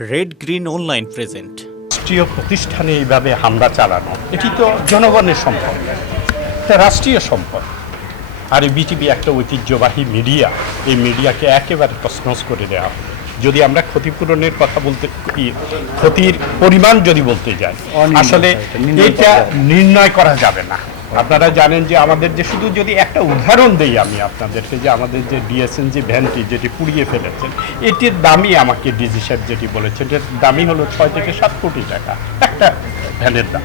Red green online present রাষ্ট্রীয় প্রতিষ্ঠানে এইভাবে হামলা চালানো এটি তো জনগণের সম্পদ রাষ্ট্রীয় সম্পদ। আর এই বিটিভি একটা ঐতিহ্যবাহী মিডিয়া এই মিডিয়াকে একেবারে তসনস করে দেওয়া হবে যদি আমরা ক্ষতিপূরণের কথা বলতে ক্ষতির পরিমাণ যদি বলতে যাই আসলে এটা। নির্ণয় করা যাবে না। আপনারা জানেন যে আমাদের যে শুধু যদি একটা উদাহরণ দেই আমি আপনাদেরকে যে আমাদের যে ডিএসএন ডিএসএনজি ভ্যানটি যেটি পুড়িয়ে ফেলেছেন, এটির দামই আমাকে ডিজি সাহেব যেটি বলেছেন এর দামই হলো ছয় থেকে সাত কোটি টাকা, একটা ভ্যানের দাম।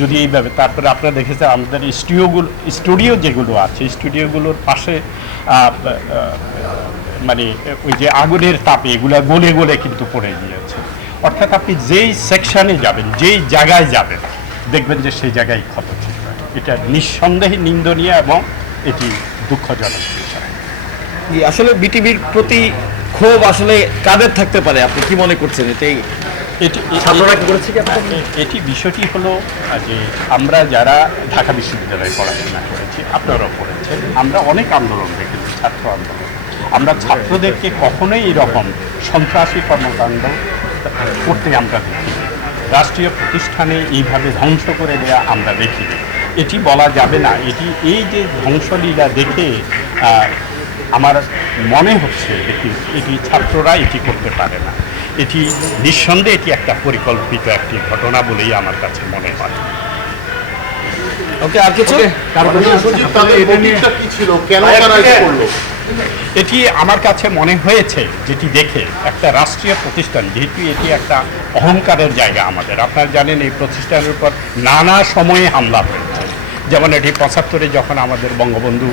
যদি এইভাবে, তারপরে আপনারা দেখেছেন আমাদের স্টুডিওগুলো, স্টুডিও যেগুলো আছে, স্টুডিওগুলোর পাশে মানে ওই যে আগুনের তাপে এগুলো গলে গলে কিন্তু পড়ে গিয়েছে। অর্থাৎ আপনি যেই সেকশানে যাবেন, যেই জায়গায় যাবেন, দেখবেন যে সেই জায়গায় ক্ষত ছিল। এটা নিঃসন্দেহে নিন্দনীয় এবং এটি দুঃখজনক বিষয়। আসলে বিটিভির প্রতি ক্ষোভ আসলে কাদের থাকতে পারে? আপনি কি মনে করছেন? এটাই এটি বিষয়টি হলো যে আমরা যারা ঢাকা বিশ্ববিদ্যালয়ে পড়াশোনা করেছি আপনারাও পড়েছেন আমরা অনেক আন্দোলন দেখেছি ছাত্র আন্দোলন। আমরা ছাত্রদেরকে কখনোই এরকম সন্ত্রাসী কর্মকাণ্ড করতে আমরা দেখি রাষ্ট্রীয় প্রতিষ্ঠানে এইভাবে ধ্বংস করে দেওয়া আমরা দেখিনি। এটি বলা যাবে না। এটি এই যে ধ্বংসলীলা দেখে আমার মনে হচ্ছে এটি এটি ছাত্ররা এটি করতে পারে না। এটি নিঃসন্দেহে এটি একটা পরিকল্পিত একটি ঘটনা বলেই আমার কাছে মনে হয়। ওকে আর কিছু? এটি আমার কাছে মনে হয়েছে যেটি দেখে একটা রাষ্ট্রীয় প্রতিষ্ঠান যেহেতু এটি একটা অহংকারের জায়গা আমাদের। আপনারা জানেন এই প্রতিষ্ঠানের উপর নানা সময়ে হামলা হয়েছে যেমন এটি পঁচাত্তরে যখন আমাদের বঙ্গবন্ধু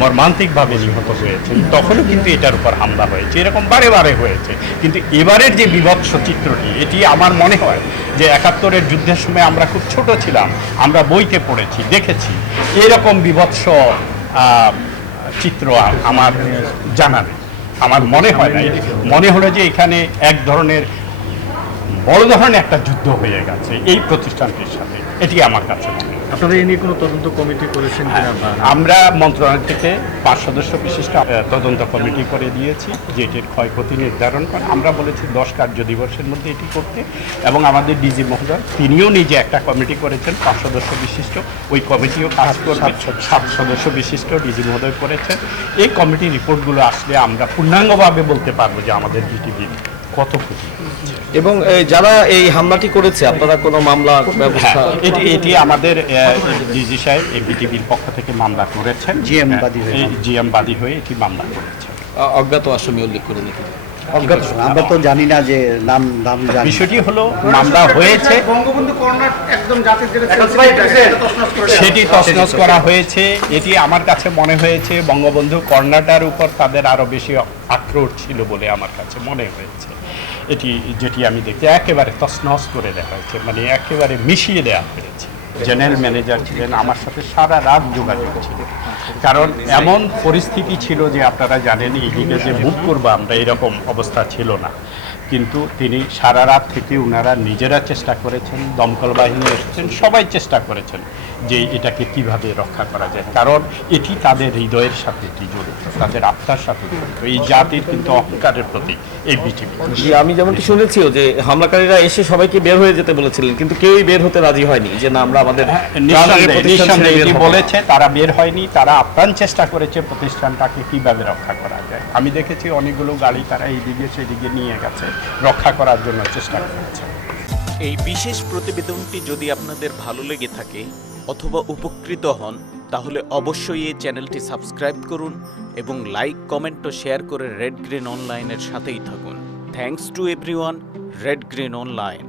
মর্মান্তিকভাবে নিহত হয়েছেন তখনও কিন্তু এটার উপর হামলা হয়েছে। এরকম বারে বারে হয়েছে। কিন্তু এবারের যে বিভৎস চিত্রটি, এটি আমার মনে হয় যে একাত্তরের যুদ্ধের সময় আমরা খুব ছোট ছিলাম, আমরা বইতে পড়েছি, দেখেছি। এরকম বিভৎস চিত্র আমার জানা নেই। আমার মনে হয় না মনে হলো যে এখানে এক ধরনের বড় ধরনের একটা যুদ্ধ হয়ে গেছে এই প্রতিষ্ঠানটির সাথে। এটি আমার কাছে মনে আপনারা এ নিয়ে কোনো তদন্ত কমিটি করেছেন কিনা আমরা মন্ত্রণালয় থেকে পাঁচ সদস্য বিশিষ্ট তদন্ত কমিটি করে দিয়েছি যে এটির ক্ষয়ক্ষতি নির্ধারণ করে। আমরা বলেছি দশ কার্য দিবসের মধ্যে এটি করতে। এবং আমাদের ডিজি মহোদয় তিনিও নিজে একটা কমিটি করেছেন পাঁচ সদস্য বিশিষ্ট। ওই কমিটিও কাজ করবে। সাত সদস্য বিশিষ্ট ডিজি মহোদয় করেছেন। এই কমিটির রিপোর্টগুলো আসলে আমরা পূর্ণাঙ্গভাবে বলতে পারব যে আমাদের ডিটিভি কত ক্ষতি এবং যারা এই হামলাটি করেছে আপনারা কোনো মামলা হ্যাঁ ব্যবস্থা এটি এটি আমাদের ডিজি সাহেব এবিটিভির বিটিভির পক্ষ থেকে মামলা করেছেন। জিএম বাদী হয়ে। জিএম বাদী হয়ে এটি মামলা করেছে অজ্ঞাত আসামি উল্লেখ করে দেখি অজ্ঞাত আমরা তো জানি না যে নাম নাম জানি। বিষয়টি হলো মামলা হয়েছে। বঙ্গবন্ধু কর্নার একদম জাতির সেটি তছনছ করা হয়েছে। এটি আমার কাছে মনে হয়েছে বঙ্গবন্ধু কর্ণাটার উপর তাদের আরও বেশি আক্রোশ ছিল বলে আমার কাছে মনে হয়েছে। এটি যেটি আমি দেখতে একেবারে তছনছ করে দেওয়া হয়েছে মানে একেবারে মিশিয়ে দেওয়া হয়েছে। জেনারেল ম্যানেজার ছিলেন, আমার সাথে সারা রাত যোগাযোগ ছিল। কারণ এমন পরিস্থিতি ছিল যে আপনারা জানেন, এই দিকে যে মুভ করব আমরা এরকম অবস্থা ছিল না। কিন্তু তিনি সারা রাত থেকে ওনারা নিজেরা চেষ্টা করেছেন, দমকল বাহিনী এসেছেন, সবাই চেষ্টা করেছেন যে এটাকে কীভাবে রক্ষা করা যায়। কারণ এটি তাদের হৃদয়ের সাথে এটি জড়িত, তাদের আত্মার সাথে জড়িত, এই জাতির কিন্তু অহংকারের প্রতীক এই বিটিভি জি, আমি যেমনটি শুনেছিও যে হামলাকারীরা এসে সবাইকে বের হয়ে যেতে বলেছিলেন, কিন্তু কেউই বের হতে রাজি হয়নি যে না, আমরা আমাদের হ্যাঁ। বলেছে তারা বের হয়নি তারা আপ্রাণ চেষ্টা করেছে প্রতিষ্ঠানটাকে কীভাবে রক্ষা করা যায়। আমি দেখেছি অনেকগুলো গাড়ি তারা এইদিকে সেদিকে নিয়ে গেছে রক্ষা করার জন্য চেষ্টা করেছে। এই বিশেষ প্রতিবেদনটি যদি আপনাদের ভালো লেগে থাকে অথবা উপকৃত হন তাহলে অবশ্যই এই চ্যানেলটি সাবস্ক্রাইব করুন এবং লাইক কমেন্ট ও শেয়ার করে রেড গ্রিন অনলাইনের সাথেই থাকুন। Thanks to everyone Red Green Online